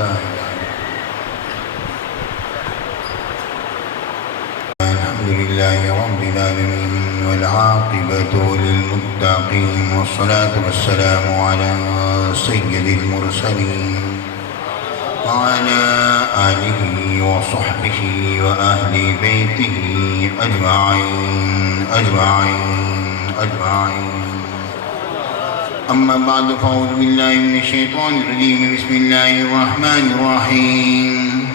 لا إله الحمد لله رب العالمين والعاقبة للمتقين والصلاة والسلام على سيد المرسلين وعلى آله وصحبه وأهل بيته أجمعين أما بعد فأعوذ بالله من الشيطان الرجيم بسم الله الرحمن الرحيم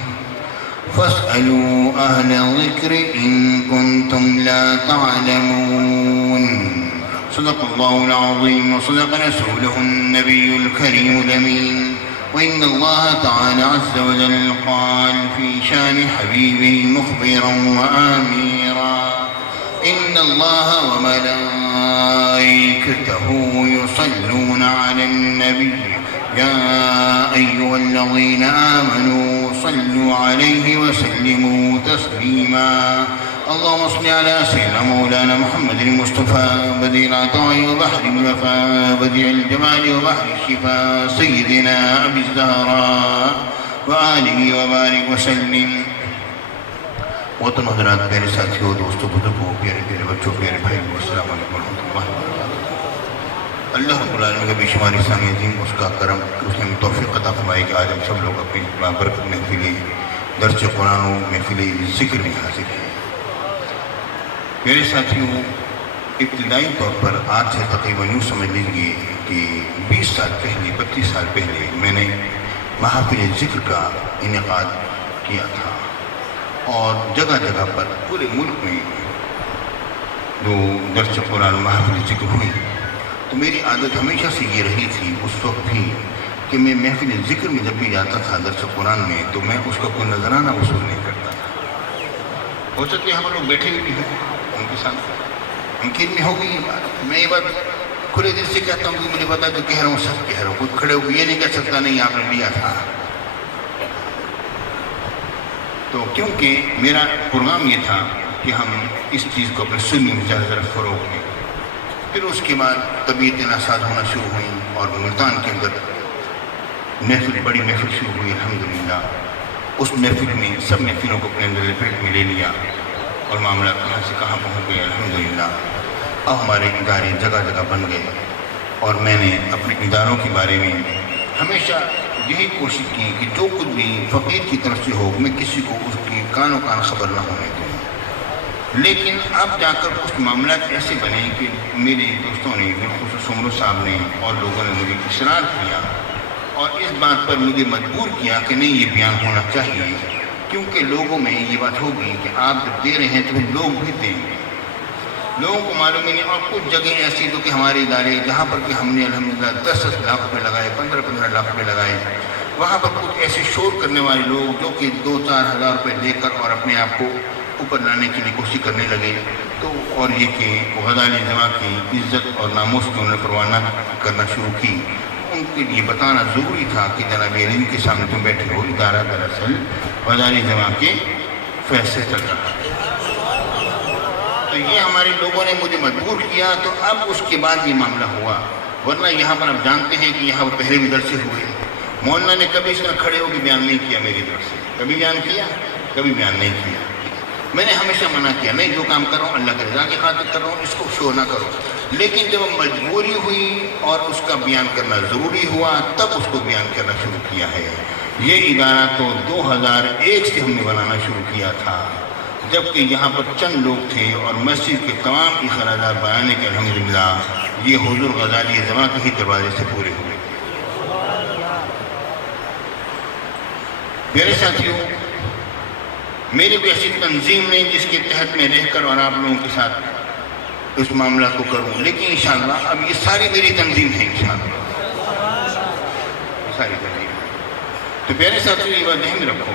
فاسألوا أهل الذكر إن كنتم لا تعلمون صدق الله العظيم وصدق رسوله النبي الكريم الأمين وإن الله تعالى عز وجل قال في شان حبيبه مخبرا وآميرا إن الله وملائكته يصلون على النبي يا أيها الذين آمنوا صلوا عليه وسلموا تسليما اللهم صل على سيدنا مولانا محمد المصطفى بديع العطاء وبحر الوفاء بديع الجمال وبحر الشفاء سيدنا أبي الزهراء وآله وبارك وسلم. محترم حضرات، پیارے ساتھیوں، دوستوں، بزرگوں، پیارے پیارے بچوں، پیارے بھائیوں، السلام علیکم ورحمۃ اللہ وبرکاتہ. اللہ رب العالمین کا بے شمار احسان عظیم، اس کا کرم کہ اس نے توفیق عطا فرمائی کہ آج ہم سب لوگ اپنی برکت محفل درس قرآن و محفل ذکر میں حاضر ہیں. میرے ساتھیوں، ابتدائی طور پر آج سے تقریباً یوں سمجھ لیجیے کہ 20 سال پہلے 32 سال پہلے میں نے محافل ذکر کا انعقاد کیا تھا اور جگہ جگہ پر پورے ملک میں جو درس قرآن محافل ذکر ہوئی تو میری عادت ہمیشہ سے یہ رہی تھی اس وقت بھی کہ میں محفل ذکر میں جب بھی جاتا تھا درس قرآن میں تو میں اس کا کوئی نذرانہ وصول نہیں کرتا تھا. ہو سکتے ہم لوگ بیٹھے ہوئے بھی ہیں ان کے ساتھ ممکن میں ہوگی یہ بات. میں یہ بات کھلے دل سے کہتا ہوں کہ مجھے پتا جو کہہ رہا ہوں سب کہہ رہا ہوں. خود کھڑے ہو کے یہ نہیں کہہ سکتا نہیں آپ نے لیا تھا. تو کیونکہ میرا پروگرام یہ تھا کہ ہم اس چیز کو اپنے سنی میں زیادہ طرف فروغ دیں. پھر اس کے بعد طبیعتیں ناساز ہونا شروع ہوئیں اور ملتان کے اندر محفل بڑی محفل شروع ہوئی الحمدللہ. اس محفل میں سب محفلوں کو اپنے اندر لپیٹ میں لے لیا اور معاملہ کہاں سے کہاں پہنچ گئے الحمدللہ. اب ہمارے ادارے جگہ جگہ بن گئے اور میں نے اپنے اداروں کے بارے میں ہمیشہ یہی کوشش کی کہ جو کچھ بھی فقیر کی طرف سے ہو میں کسی کو اس کی کانوں کان خبر نہ ہونے دوں. لیکن اب جا کر کچھ معاملات ایسے بنے کہ میرے دوستوں نے بالخصوص سمرو صاحب نے اور لوگوں نے مجھے اصرار کیا اور اس بات پر مجھے مجبور کیا کہ نہیں یہ بیان ہونا چاہیے کیونکہ لوگوں میں یہ بات ہوگی کہ آپ جب دے رہے ہیں تو پھر لوگ بھی دیں گے. لوگوں کو معلوم ہی نہیں. اور کچھ جگہ ایسی تو کہ ہمارے ادارے جہاں پر کہ ہم نے الحمدللہ 10 لاکھ روپے لگائے 15 لاکھ روپے لگائے وہاں پر کچھ ایسے شور کرنے والے لوگ جو کہ 2-4 ہزار روپے دے کر اور اپنے آپ کو اوپر لانے کے لیے کوشش کرنے لگے. تو اور یہ کہ غزالی جماعت کی عزت اور ناموس کی انہوں نے پرواہ نہ کرنا شروع کی. ان کے لیے بتانا ضروری تھا کہ جناب علم کے سامنے تم بیٹھے ہو ادارہ دراصل غزالی جماعت کے فیصلے چل رہا ہے. تو یہ ہمارے لوگوں نے مجھے مجبور کیا. تو اب اس کے بعد یہ معاملہ ہوا. ورنہ یہاں پر آپ جانتے ہیں کہ یہاں پر پہلے بھی درسے ہوئے. مولانا نے کبھی اس طرح کھڑے ہو کے بیان نہیں کیا میری طرف سے. کبھی بیان کیا؟ کبھی بیان نہیں کیا. میں نے ہمیشہ منع کیا نہیں جو کام کر رہا ہوں اللہ کی رضا کی خاطر کر رہا ہوں اس کو شو نہ کرو. لیکن جب مجبوری ہوئی اور اس کا بیان کرنا ضروری ہوا تب اس کو بیان کرنا شروع کیا ہے. یہ ادارہ تو 2001 سے ہم نے بنانا شروع کیا تھا جبکہ یہاں پر چند لوگ تھے اور مسجد کے تمام اخراجات بنانے کے الحمدللہ یہ حضور غزالی جماعت کے ہی دروازے سے پورے ہوئے. میرے ساتھیوں، میری کوئی ایسی تنظیم نہیں جس کے تحت میں رہ کر اور آپ لوگوں کے ساتھ اس معاملہ کو کروں. لیکن انشاءاللہ اب یہ ساری میری تنظیم ہے انشاءاللہ ساری تنظیم. تو پیارے ساتھیوں یہ بات ذہن میں رکھو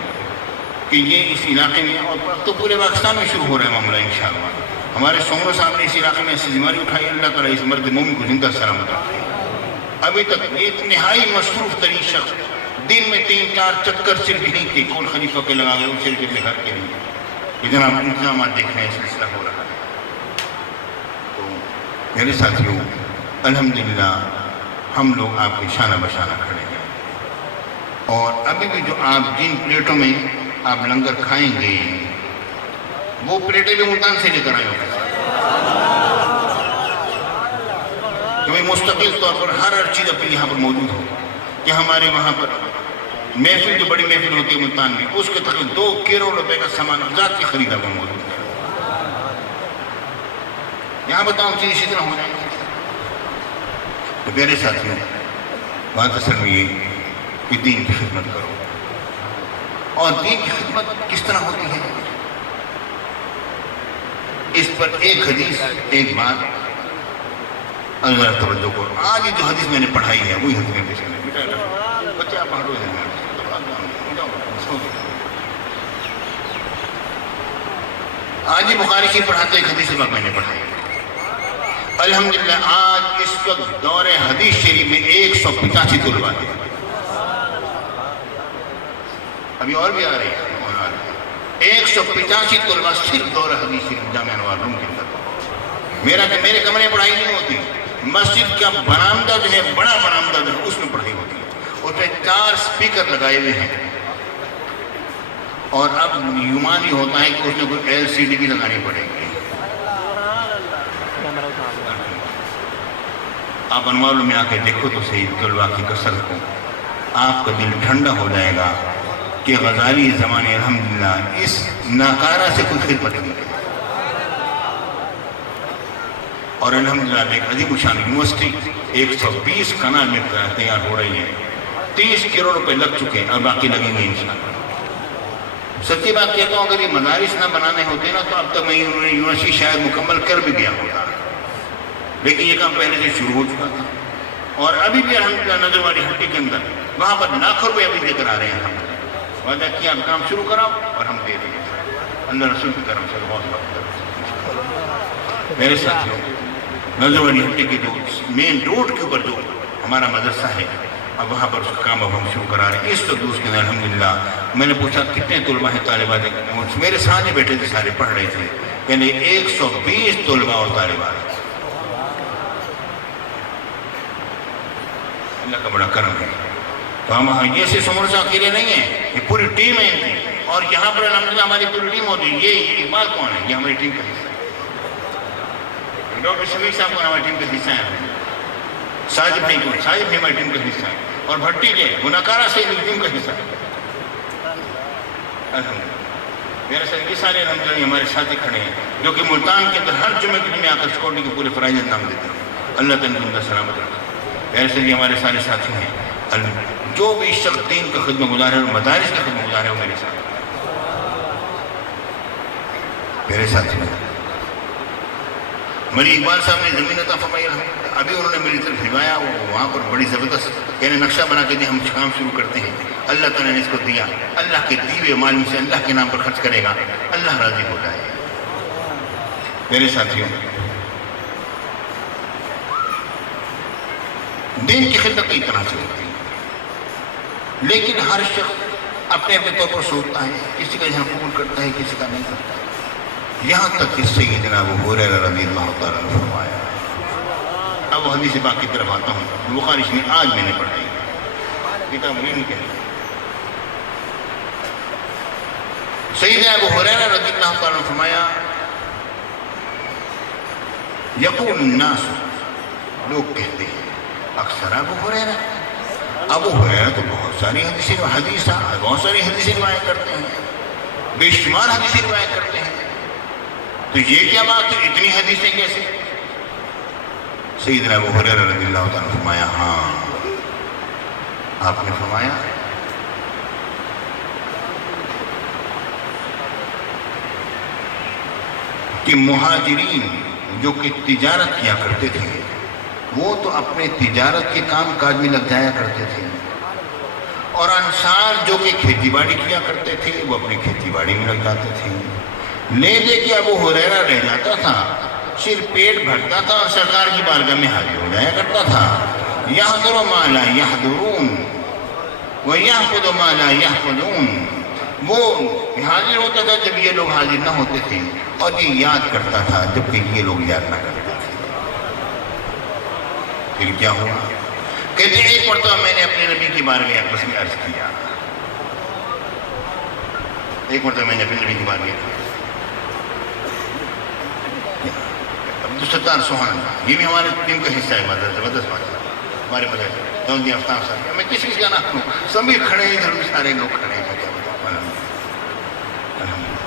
کہ یہ اس علاقے میں اور تو پورے پاکستان میں شروع ہو رہا ہے معاملہ انشاءاللہ. ہمارے سمرو صاحب نے اس علاقے میں ایسی ذمہ داری اٹھائی. اللہ تعالیٰ اس مرد مومن کو زندہ سلامت رکھے. ابھی تک یہ نہائی مصروف ترین شخص دن میں 3-4 چکر صرف نہیں تھے کون خلیفہ کے لگا گئے صرف اپنے گھر کے لیے. ادھر آپ انتظامات دیکھ رہے ہیں سلسلہ ہو رہا ہے. تو میرے ساتھیوں الحمدللہ ہم لوگ آپ کے شانہ بشانہ کھڑے ہیں اور ابھی بھی جو آپ جن پلیٹوں میں آپ لنگر کھائیں گے وہ پلیٹیں بھی ملتان سے لے کر آئے ہوں، کہ مستقل طور پر ہر چیز اپنی یہاں پر موجود ہو، کہ ہمارے وہاں پر محفل جو بڑی محفل ہوتی ہے ملتان میں، اس کے تقریباً 2 کروڑ روپے کا سامان ذات کی خریدا ہوا موجود ہے۔ یہاں بتاؤں چیز اسی طرح ہو جائے گی۔ تو پیارے ساتھیوں، بات اصل میں یہ کہ دین کی خدمت کرو، اور دین کی خدمت کس طرح ہوتی ہے اس پر ایک حدیث، ایک بات اللہ توجہ کو، آج جو حدیث میں نے پڑھائی ہے وہی حدیث میں پیش کرنے بیٹا بچے آپ پڑھو ہیں۔ آج ہی بخاری کی پڑھاتے ایک حدیث وقت میں نے پڑھائی، الحمدللہ آج اس وقت دور حدیث شریف میں 185 طلباء ہیں، ابھی اور بھی آ رہے ہیں، 185 طلباء صرف دور حدیث شریف جامعہ انوار روم کے اندر۔ میرے کمرے پڑھائی نہیں ہوتی، مسجد کا برآمدہ جو ہے، بڑا برآمدہ جو ہے، اس میں پڑھائی ہوتی ہے، اس میں 4 سپیکر لگائے ہوئے ہیں، اور اب یومان ہی ہوتا ہے کہ اس میں کوئی LCD بھی لگانی پڑے گی۔ آپ انوار میں آ کے دیکھو تو صحیح طلباء کی کثرت کو، آپ کا دل ٹھنڈا ہو جائے گا کہ غزالی زمانے الحمدللہ اس ناکارہ سے کوئی خدمت نہیں ہے، اور الحمدللہ ایک عظیم شان یونیورسٹی 120 کنال میں تیار ہو رہی ہے، 30 کروڑ روپے لگ چکے ہیں اور باقی لگیں گے انشاءاللہ۔ سچی بات کہتا ہوں، اگر یہ مدارس نہ بنانے ہوتے نا تو اب تک میں یونیورسٹی شاید مکمل کر بھی گیا ہوتا، لیکن یہ کام پہلے سے شروع ہو چکا تھا، اور ابھی بھی الحمدللہ نظر والی ہٹی کے اندر وہاں پر لاکھوں روپے ابھی دے کر آ رہے ہیں ہم، وعدہ کیا اب کام شروع کراؤ اور ہم دے دیں گے، اللہ رسول کی کرم سے بہت بہت۔ میرے ساتھیوں، نظر والی ہٹی کے جو مین روڈ کے اوپر جو ہمارا مدرسہ ہے، اب وہاں پر اس کا کام اب ہم شروع کرا رہے ہیں اس وقت۔ اس کے اندر الحمدللہ میں نے پوچھا کتنے طلباء ہیں طالبات ہیں، میرے سامنے بیٹھے تھے، سارے پڑھ رہے تھے، یعنی 120 طلباء اور طالبات۔ اللہ کا بڑا کرم ہے۔ تو ہم یہ سے سمرسہ اکیلے نہیں ہیں، یہ پوری ٹیم ہے ان کی، اور یہاں پر الحمدللہ ہماری پوری ٹیم ہوتی ہے۔ یہ اقبال کون ہے؟ یہ ہماری ٹیم کا حصہ ہے، ڈاکٹر شفیق صاحب کو ہماری ٹیم کا حصہ ہے، ساجد بھائی کو، ساجد بھائی ہماری ٹیم کا حصہ ہے، اور بھٹی کے گناکارہ سے ٹیم کا حصہ ہے۔ الحمدللہ میرے ساتھ یہ سارے الحمدللہ ہمارے ساتھی کھڑے ہیں جو کہ ملتان کے اندر ہر جمعے کے دن میں آ کر سیکورٹی کے پورے فرائض انجام دیتے ہیں، اللہ تعالیٰ ان کا سلامت رکھے۔ میرے سے یہ ہمارے سارے ساتھی ہیں، جو بھی شخص دین کا خدمت گزار ہے اور مدارس کا خدمت گزار ہے وہ میرے ساتھ، میرے ساتھی ہیں۔ مری اقبال صاحب نے زمین عطا فرمائی، ابھی انہوں نے میری طرف بھجوایا، وہ وہاں پر بڑی زبردست یعنی نقشہ بنا کے دیا، ہم کام شروع کرتے ہیں، اللہ تعالیٰ نے اس کو دیا، اللہ کے دیوے مال میں سے اللہ کے نام پر خرچ کرے گا، اللہ راضی ہو جائے گا۔ میرے ساتھیوں، دین کی خدمت کئی طرح سے ہوتی ہے، لیکن ہر شخص اپنے اپنے طور پر سوچتا ہے، کسی کا یہاں قبول کرتا ہے، کسی کا نہیں کرتا ہے، یہاں تک کہ سیدنا ابو ہریرہ رضی اللہ تعالیٰ عنہ نے فرمایا۔ اب وہ حدیث پاک کی طرف آتا ہوں، بخاری میں آج میں نے پڑھائی کتاب نہیں کہہ سیدنا ابو ہریرہ رضی اللہ تعالیٰ عنہ نے فرمایا، یقول الناس، لوگ کہتے ہیں، اکثر ابو ہریرہ تو بہت ساری بہت ساری حدیثیں روایت کرتے ہیں، بے شمار حدیثیں روایت کرتے ہیں، تو یہ کیا بات ہے، اتنی حدیثیں کیسے؟ سیدنا ابو ہریرہ رضی اللہ تعالیٰ نے فرمایا، ہاں آپ نے فرمایا کہ مہاجرین جو کہ تجارت کیا کرتے تھے وہ تو اپنے تجارت کے کام کاج میں لگ جایا کرتے تھے، اور انصار جو کہ کھیتی باڑی کیا کرتے تھے وہ اپنی کھیتی باڑی میں لگ جاتے تھے، لے دے کے ابو ہریرہ رہ جاتا تھا، صرف پیٹ بھرتا تھا اور سرکار کی بارگاہ میں حاضر ہو جایا کرتا تھا۔ یحضر ما لا یحضرون ویحفظ ما لا یحفظون، وہ حاضر ہوتا تھا جب یہ لوگ حاضر نہ ہوتے تھے، اور یہ یاد کرتا تھا جبکہ یہ لوگ یاد نہ کرتے تھے۔ پھر کیا ہوا؟ کہتے ہیں ایک مرتبہ میں نے اپنے نبی کی بارگاہ اقدس میں عرض کیا، ایک مرتبہ میں نے اپنے نبی کی بارگاہ عبدالستار سبحان اللہ، یہ بھی ہمارے ٹیم کا حصہ ہے، زبردست بات ہے ہمارے مدرسے دولدی آفتاب صاحب، میں کسی کا نام لوں، سبھی کھڑے ہیں ادھر، سارے لوگ کھڑے ہیں، کیا بتاؤں الحمدللہ۔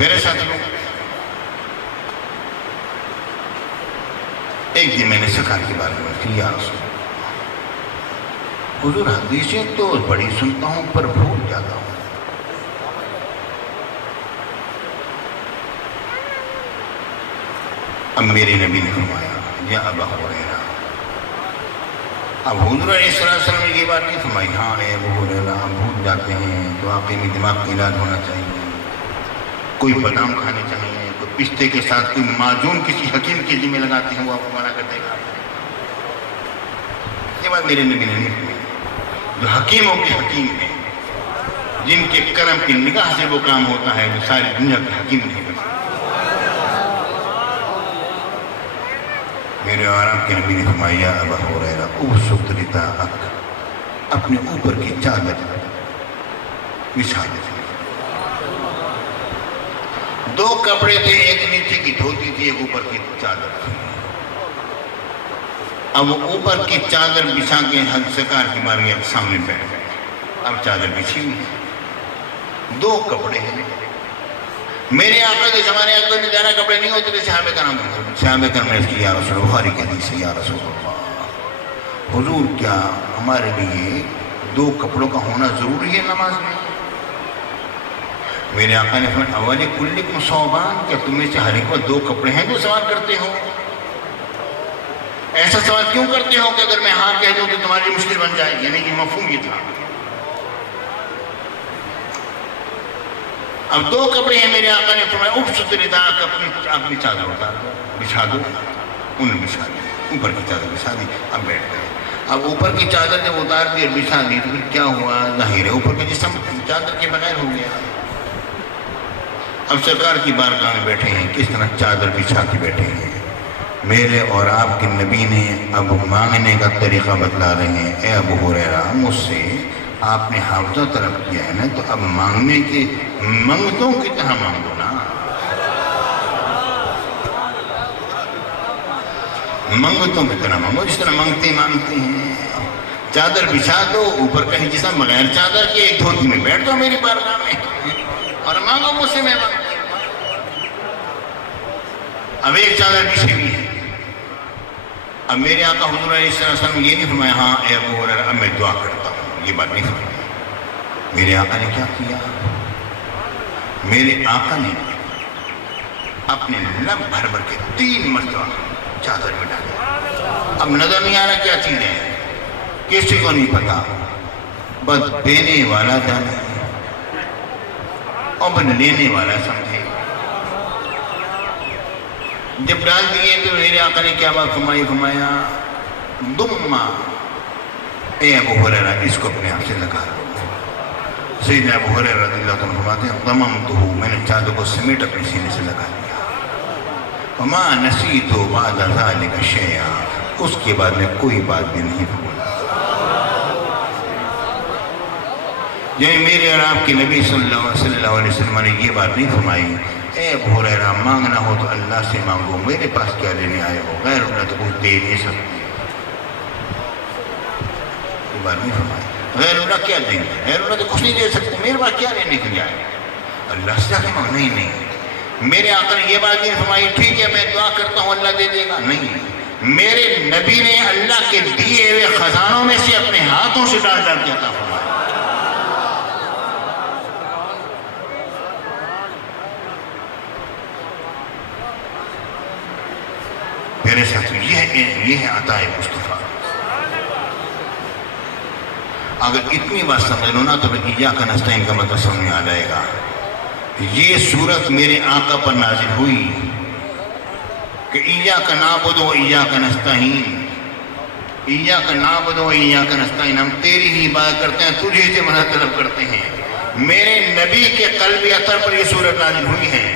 میرے ساتھیوں، ایک دن میں نے سرکار کے بارے میں کیا، یا رسول اللہ، حضور حدیثیں تو بڑی سنتا ہوں پر بھول جاتا ہوں۔ اب میرے نبی نے فرمایا، یا ابا ہریرہ، اب حضور علیہ السلام نے یہ بات نہیں فرمائی، ہاں اے ابو ہریرہ ہم بھول جاتے ہیں تو واقعی میں دماغ کا علاج ہونا چاہیے، کوئی بادام کھانے چاہیے، کوئی پستے کے ساتھ کوئی معجون کسی حکیم کے ذمہ لگاتے ہیں وہ آپ کو منع کر دے گا۔ یہ بات میرے نبی نے نہیں فرمائی۔ جو حکیموں کے حکیم ہیں، جن کے کرم کی نگاہ سے وہ کام ہوتا ہے، جو ساری دنیا کے حکیم نہیں کرتے۔ میرے اور آپ کے نبی نے فرمایا، ابا ہریرہ ابسط رداءک، اپنے اوپر کی چادر بچھا دے۔ دو کپڑے تھے، ایک نیچے کی دھوتی تھی، ایک اوپر کی چادر تھی۔ اب وہ اوپر کی چادر بچھا کے سرکار کی بارگاہ کے سامنے بیٹھ گئے۔ اب چادر بچھی ہوئی، دو کپڑے ہیں۔ میرے آقا کے زمانے آقا میں زیادہ کپڑے نہیں ہوتے تھے، صحابہ کرام نے اس کی یا رسول اللہ، بخاری کی حدیث ہے، یا رسول اللہ حضور کیا ہمارے لیے دو کپڑوں کا ہونا ضروری ہے نماز میں؟ میرے آقا نے فرمایا، اول کلکم ثوبان، کیا تم میں سے ہر ایک کو دو کپڑے ہیں جو سوال کرتے ہو؟ ایسا سوال کیوں کرتے ہو کہ اگر میں ہاں کہہ دوں تو تمہاری مشکل بن جائے؟ یعنی کہ مفہوم یہ تھا۔ اب دو کپڑے ہیں، میرے آقا نے فرمایا ابسط رداءک، اپنی چادر اتار دو، بچھا دو۔ انہوں نے بچھا دی، اوپر کی چادر بچھا دی، اب بیٹھ گئے۔ اب اوپر کی چادر جب اتار دی اور بچھا دی تو پھر کیا ہوا؟ ظاہر ہے اوپر کا جسم چادر کے بغیر ہو گیا۔ اب سرکار کی بارگاہ میں بیٹھے ہیں، کس طرح چادر بچھا کے بیٹھے ہیں۔ میرے اور آپ کے نبی نے اب مانگنے کا طریقہ بتلا رہے ہیں، اے ابو ہریرہ مجھ سے آپ نے حافظہ طلب کیا ہے نا، تو اب مانگنے کے منگتوں کی طرح مانگو نا، منگتوں کی طرح مانگو، جس طرح مانگتے ہیں۔ چادر بچھا دو، اوپر کا ہی جسم بغیر چادر کے ایک دھوتی میں بیٹھ دو میری بارگاہ میں اور مانگو مجھ سے، میں مانگوں۔ اب ایک چادر بچھی ہوئی ہے۔ اب میرے آقا حضور علیہ السلام نے یہ نہیں فرمایا، ہاں اے ابو ہریرہ اب میں دعا کرتا ہوں، یہ بات نہیں فرمائی۔ میرے آقا نے کیا کیا؟ میرے آقا نے اپنے لب بھر بھر کے 3 مرتبہ چادر میں ڈالا۔ اب نظر نہیں آ رہا کیا چیز ہے، کسی کو نہیں پتا، بس دینے والا جانے اور بس لینے والا سمجھے۔ جب ڈال دیے تو میرے آقا نے کیا بات فرمایا، دمّا، اے ابو ہریرہ اس کو اپنے آپ سے لگا لو۔ سیدنا ابو ہریرہ رضی اللہ عنہ فرماتے ہیں، ضممتہ، میں نے چادر کو سمیٹ اپنے سینے سے لگا لیا، وما نسیت بعد ذلک شیئا، اس کے بعد میں کوئی بات بھی نہیں بھولا۔ یعنی میرے اور آپ کے نبی صلی اللہ علیہ وسلم نے یہ بات نہیں فرمائی، اے ابو ہریرہ مانگنا ہو تو اللہ سے مانگو، میرے پاس کیا لینے آئے ہو، غیر اللہ تو کچھ دے نہیں سکتی۔ یہ بات نہیں فرمائی، غیر اللہ کیا دیں گے، غیر اللہ تو کچھ نہیں دے سکتے، میرے پاس کیا لینے کے لیے آئے؟ اللہ سے جا کے مانگ، نہیں۔ میرے آقا نے یہ بات نہیں فرمائی، ٹھیک ہے میں دعا کرتا ہوں اللہ دے دے گا، نہیں۔ میرے نبی نے اللہ کے دیے ہوئے خزانوں میں سے اپنے ہاتھوں سے ڈال ڈال کے عطا فرمایا۔ میرے ساتھ یہ ہے عطا مصطفیٰ۔ اگر اتنی بات سمجھ لو نا تو ایاک نستعین کا مطلب سمجھ میں آ جائے گا۔ یہ صورت میرے آقا پر نازل ہوئی کہ ایاک نعبد و ایاک نستعین، ایاک نعبد و ایاک نستعین، ہم تیری ہی عبادت کرتے ہیں، تجھے سے مدد طلب کرتے ہیں۔ میرے نبی کے قلب اطہر پر یہ صورت نازل ہوئی ہے۔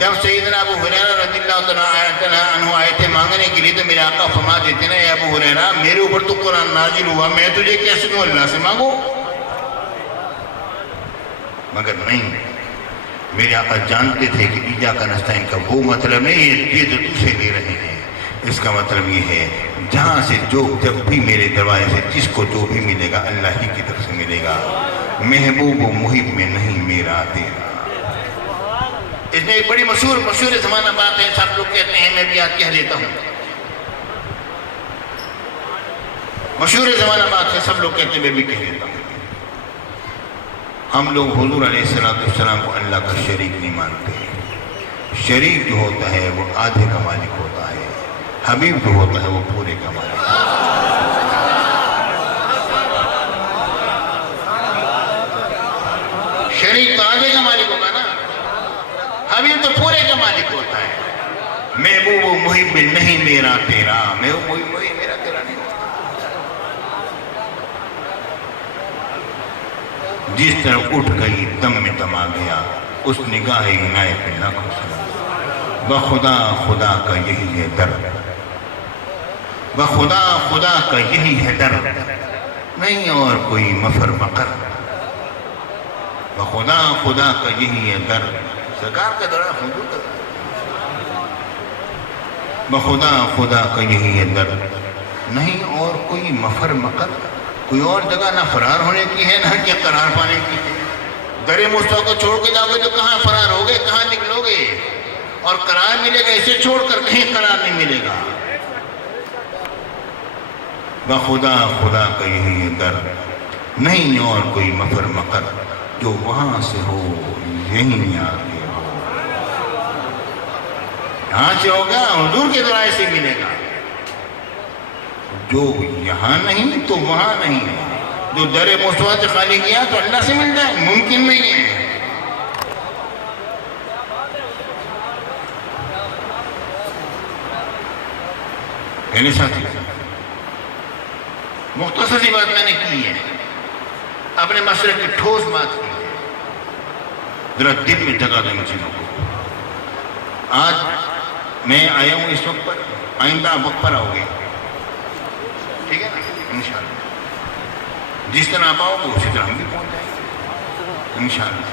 جب سیدنا ابو ہریرہ رضی اللہ تعالیٰ عنہ آئے تھے مانگنے کے لیے تو میرے آقا فرما دیتے نا اے ابو ہریرہ میرے اوپر تو قرآن نازل ہوا میں تجھے کیسے دوں اللہ سے مانگو، مگر نہیں، میرے آقا جانتے تھے کہ ایاک نستعین کا وہ مطلب نہیں یہ جو تجھے لے رہے ہیں، اس کا مطلب یہ ہے جہاں سے جو جب بھی میرے دروازے سے جس کو جو بھی ملے گا اللہ ہی کی طرف سے ملے گا، محبوب و محب میں نہیں میرا تیرا۔ اس میں ایک بڑی مشہور زمانہ بات ہے، سب لوگ کہتے ہیں، میں بھی آج کہہ دیتا ہوں، مشہور زمانہ بات ہے، سب لوگ کہتے ہیں، میں بھی کہہ دیتا ہوں، ہم لوگ حضور علیہ السلام کو اللہ کا شریک نہیں مانتے۔ شریک جو ہوتا ہے وہ آدھے کا مالک ہوتا ہے، حبیب جو ہوتا ہے وہ پورے کا مالک ہوتا ہے۔ شریک تو آدھے کا مالک ہوگا نا، حبیب تو پورے کا مالک ہوتا ہے۔ محبوب و محب میں نہیں میرا تیرا، محبوب و محب میرا تیرا نہیں ہوتا۔ جس طرح اٹھ گئی دم میں دم آ گیا، اس نگاہ عنایت پہ نہ کھسا، بخدا خدا کا یہی ہے در، بخدا خدا کا یہی ہے در، نہیں اور کوئی مفر مقر، بخدا خدا کا یہی ہے در، سرکار کا درہ حضور کا، بخدا خدا کا یہی ہے در، نہیں اور کوئی مفر مقر، کوئی اور جگہ نہ فرار ہونے کی ہے نہ کہ قرار پانے کی ہے۔ در مصطفیٰ کو چھوڑ کے جاؤ گے تو کہاں فرار ہوگے، کہاں نکلو گے، اور قرار ملے گا اسے چھوڑ کر کہیں قرار نہیں ملے گا۔ بخدا خدا کا یہی ہے در، نہیں اور کوئی مفر مقر، جو وہاں سے ہو یہیں آگے ہو، یہاں سے ہوگا حضور کے دروازے سے ملے گا، جو یہاں نہیں تو وہاں نہیں ہے، جو در مصطفیٰ سے خالی کیا تو اللہ سے مل جائے، ممکن نہیں ہے۔ میرے ساتھی مختصر سی بات میں نے کی ہے، اپنے مسئلے کی ٹھوس بات کی ہے، ذرا دل میں جگہ دیں چیزوں کو۔ آج میں آیا ہوں اس وقت پر، آئندہ آپ وقت پر آؤ گے، ٹھیک ہے نا، انشاءاللہ جس طرح آپ آؤ گے اسی طرح ہم بھی پہنچ جائیں گے انشاءاللہ۔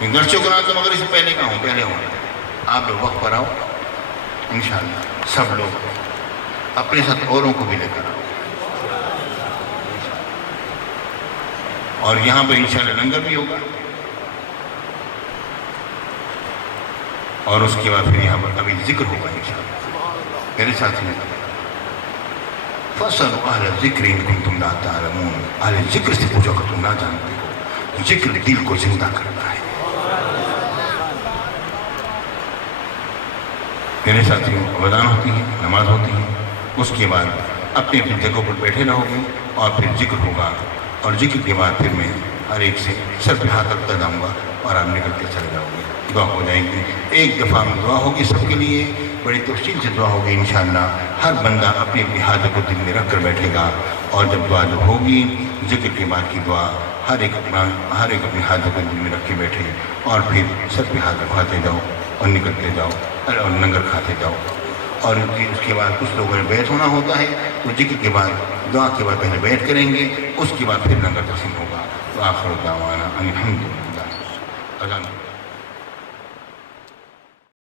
میں گھر چکرا تو مگر اس سے پہلے کا ہوں، پہلے ہوں، آپ لوگ وقت پر آؤ انشاءاللہ، سب لوگ اپنے ساتھ اوروں کو بھی لے کر آؤ، اور یہاں پر انشاءاللہ لنگر بھی ہوگا، اور اس کے بعد پھر یہاں پر ابھی ذکر ہوگا انشاءاللہ۔ میرے ساتھی فَاسْأَلُوا أَهْلَ الذِّكْرِ إِن كُنتُمْ لَا تَعْلَمُونَ، اہل ذکر سے پوچھو کہ تم نہ جانتے ہو، ذکر دل کو زندہ کرتا ہے۔ میرے ساتھیوں اذان ہوتی ہے، نماز ہوتی ہے، اس کے بعد اپنی اپنی جگہوں پر بیٹھے رہو گے، اور پھر ذکر ہوگا، اور ذکر کے بعد پھر میں ہر ایک سے سر پہ ہاتھ رکھتا جاؤں گا اور آپ نکلتے چلے جاؤ گے، دعا ہو جائے گی۔ ایک دفعہ میں دعا ہوگی سب کے لیے، بڑی تفصیل سے دعا ہوگی انشاءاللہ، ہر بندہ اپنی اپنی حاجت کو دل میں رکھ کر بیٹھے گا، اور جب دعا جو ہوگی ذکر کے بعد کی دعا ہر ایک اپنی حاجت کو دل میں رکھ کے بیٹھے، اور پھر سر پہ ہاتھ رکھواتے جاؤ اور نکلتے جاؤ اور لنگر کھاتے جاؤ۔ اور اس کے بعد کچھ لوگوں نے بیعت ہونا ہوتا ہے، تو ذکر کے بعد دعا کے بعد پہلے بیعت کریں گے، اس کے بعد پھر لنگر تقسیم ہوگا۔ وآخر دعوانا ان الحمد للہ۔